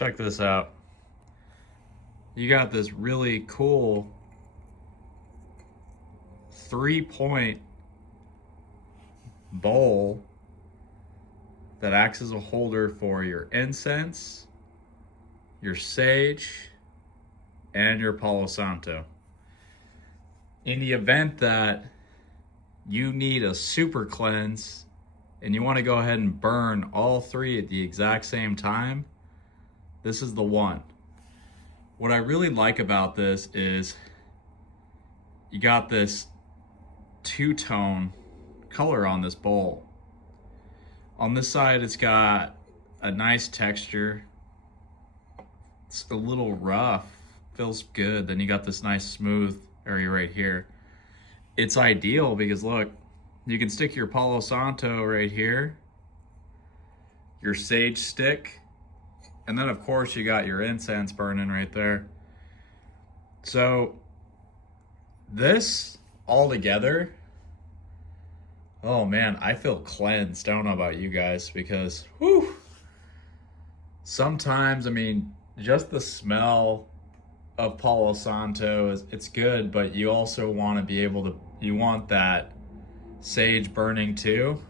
check this out. You got this really cool 3-point bowl that acts as a holder for your incense, your sage, and your Palo Santo. In the event that you need a super cleanse and you want to go ahead and burn all three at the exact same time, this is the one. What I really like about this is you got this two-tone color on this bowl. On this side, it's got a nice texture. It's a little rough, feels good. Then you got this nice smooth area right here. It's ideal because look, you can stick your Palo Santo right here, your sage stick, and then of course you got your incense burning right there. So this all together, oh man, I feel cleansed. I don't know about you guys because whew, sometimes, I mean, just the smell of Palo Santo it's good, but you also want to be able to, you want that sage burning too,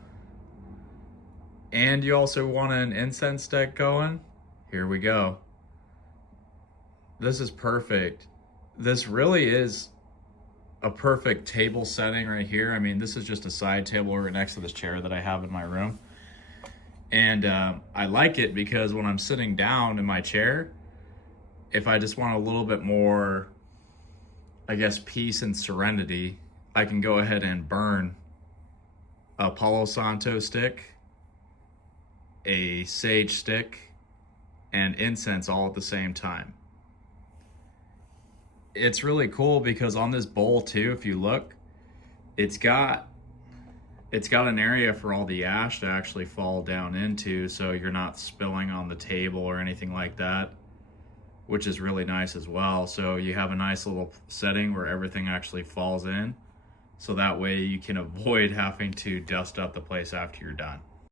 and you also want an incense stick going. Here we go. This is perfect. This really is a perfect table setting right here. I mean, this is just a side table right next to this chair that I have in my room, and I like it because when I'm sitting down in my chair, if I just want a little bit more, I guess, peace and serenity, I can go ahead and burn a Palo Santo stick, a sage stick, and incense all at the same time. It's really cool because on this bowl too, if you look, it's got an area for all the ash to actually fall down into, so you're not spilling on the table or anything like that, which is really nice as well. So you have a nice little setting where everything actually falls in, so that way you can avoid having to dust up the place after you're done.